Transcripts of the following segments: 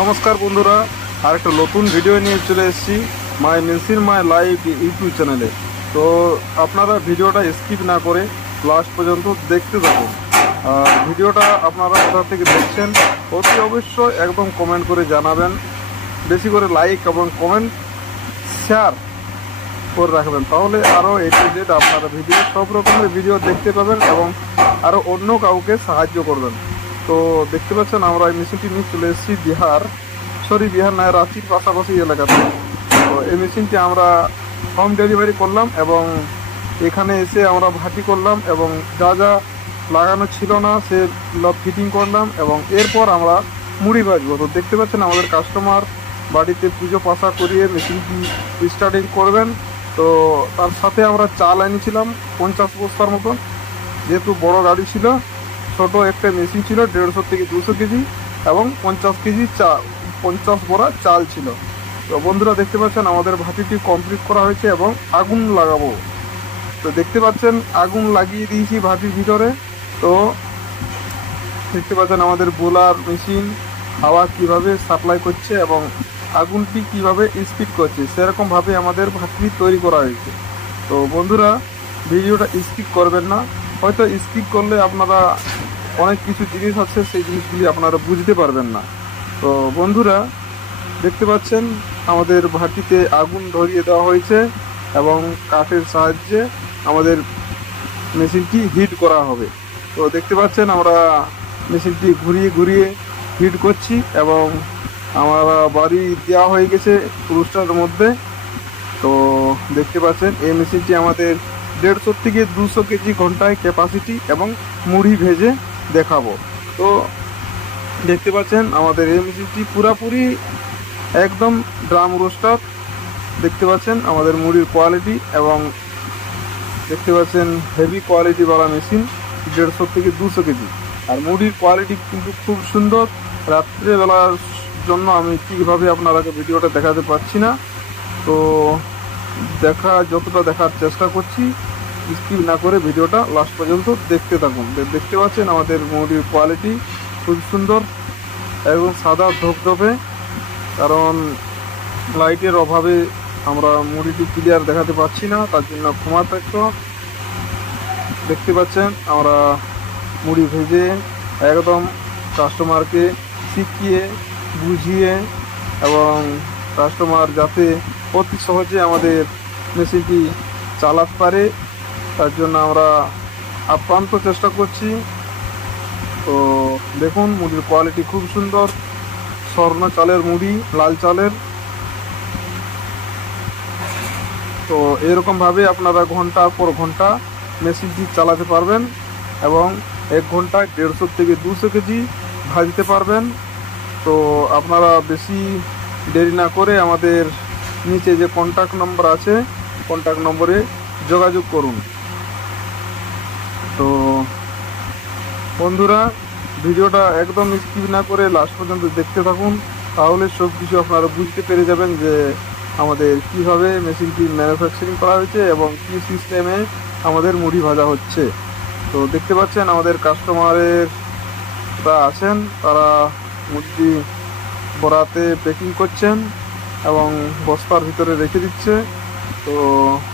নমস্কার বন্ধুরা, আরেকটা নতুন ভিডিও নিয়ে চলে এসেছি my machine my life YouTube চ্যানেলে। তো আপনারা ভিডিওটা স্কিপ না করে লাস্ট পর্যন্ত দেখতে থাকুন। আর ভিডিওটা আপনারা কোথা থেকে দেখছেন অতি অবশ্যই একদম কমেন্ট করে জানাবেন। বেশি করে লাইক এবং কমেন্ট শেয়ার করে রাখবেন, তাহলে আরও এ টু জেড আপনারা ভিডিও সব রকমের ভিডিও দেখতে পাবেন এবং আরও অন্য কাউকে সাহায্য করবেন। তো দেখতে পাচ্ছেন আমরা এই মেশিনটি নিয়ে চলে এসেছি বিহার নয়, রাঁচির পাশাপাশি এলাকাতে। তো এই মেশিনটি আমরা হোম ডেলিভারি করলাম এবং এখানে এসে আমরা ভাটি করলাম এবং যা যা লাগানো ছিল না সে ফিটিং করলাম এবং এরপর আমরা মুড়ি ভাজবো। তো দেখতে পাচ্ছেন আমাদের কাস্টমার বাড়িতে পুজো পাশা করিয়ে মেশিনটি স্টার্টিং করবেন। তো তার সাথে আমরা চাল এনেছিলাম 50 বস্তার মতো, যেহেতু বড় গাড়ি ছিল। ছোট একটা মেশিন ছিল 150 থেকে 200 কেজি এবং 50 বড়া চাল ছিল। তো বন্ধুরা দেখতে পাচ্ছেন আমাদের ভাটিটি কমপ্লিট করা হয়েছে এবং আগুন লাগাবো। তো দেখতে পাচ্ছেন আগুন লাগিয়ে দিয়েছি ভাটির ভিতরে। তো দেখতে পাচ্ছেন আমাদের বোলার মেশিন হাওয়া কিভাবে সাপ্লাই করছে এবং আগুনটি কিভাবে স্পিড করছে, সেরকমভাবে আমাদের ভাটি তৈরি করা হয়েছে। তো বন্ধুরা ভিডিওটা স্কিপ করবেন না, হয়তো স্কিপ করলে আপনারা অনেক কিছু জিনিস আছে সেই জিনিসগুলি আপনারা বুঝতে পারবেন না। তো বন্ধুরা দেখতে পাচ্ছেন আমাদের ভাটিতে আগুন ধরিয়ে দেওয়া হয়েছে এবং কাঠের সাহায্যে আমাদের মেশিনটি হিট করা হবে। তো দেখতে পাচ্ছেন আমরা মেশিনটি ঘুরিয়ে ঘুরিয়ে হিট করছি এবং আমরা বাড়ি দেওয়া হয়ে গেছে পুরুষটার মধ্যে। তো দেখতে পাচ্ছেন এই মেশিনটি আমাদের 150 থেকে 200 কেজি ঘন্টায় ক্যাপাসিটি এবং মুড়ি ভেজে দেখাবো। তো দেখতে পাচ্ছেন আমাদের এই মেশিনটি পুরাপুরি একদম ড্রাম রোস্টার। দেখতে পাচ্ছেন আমাদের মুড়ির কোয়ালিটি এবং দেখতে পাচ্ছেন হেভি কোয়ালিটিওয়ালা মেশিন 150 থেকে 200 কেজি। আর মুড়ির কোয়ালিটি কিন্তু খুব সুন্দর। রাত্রেবেলার জন্য আমি ঠিকভাবে আপনারাকে ভিডিওটা দেখাতে পারছি না, তো যতটা দেখার চেষ্টা করছি। স্কিপ না করে ভিডিওটা লাস্ট পর্যন্ত দেখতে থাকুন। দেখতে পাচ্ছেন আমাদের মুড়ির কোয়ালিটি খুব সুন্দর এবং সাদা ধপধপে, কারণ লাইটের অভাবে আমরা মুড়িটি ক্লিয়ার দেখাতে পাচ্ছি না, তার জন্য ক্ষমা থাকতো। দেখতে পাচ্ছেন আমরা মুড়ি ভেজে একদম কাস্টমারকে শিখিয়ে বুঝিয়ে এবং কাস্টমার যাতে অতি সহজে আমাদের মেশিনটি চালাতে পারে তার জন্য আমরা আপ্রান্ত চেষ্টা করছি। তো দেখুন মুড়ির কোয়ালিটি খুব সুন্দর, স্বর্ণ চালের মুড়ি, লাল চালের। তো এরকমভাবে আপনারা ঘন্টার পর ঘন্টা মেশিনটি চালাতে পারবেন এবং 1 ঘন্টায় 150 থেকে 200 কেজি ভাজতে পারবেন। তো আপনারা বেশি দেরি না করে আমাদের নিচে যে কন্ট্যাক্ট নম্বর আছে কন্ট্যাক্ট নম্বরে যোগাযোগ করুন। তো বন্ধুরা ভিডিওটা একদম স্কিপ না করে লাস্ট পর্যন্ত দেখতে থাকুন, তাহলে সব কিছু আপনারা বুঝতে পেরে যাবেন যে আমাদের কিভাবে মেশিনটি ম্যানুফ্যাকচারিং করা হয়েছে এবং কি সিস্টেমে আমাদের মুড়ি ভাজা হচ্ছে। তো দেখতে পাচ্ছেন আমাদের কাস্টমারের আছেন, তারা মুড়ি বড়াতে প্যাকিং করছেন এবং বস্তার ভিতরে রেখে দিচ্ছে। তো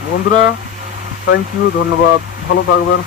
বন্ধুরা থ্যাংক ইউ, ধন্যবাদ, ভালো থাকবেন।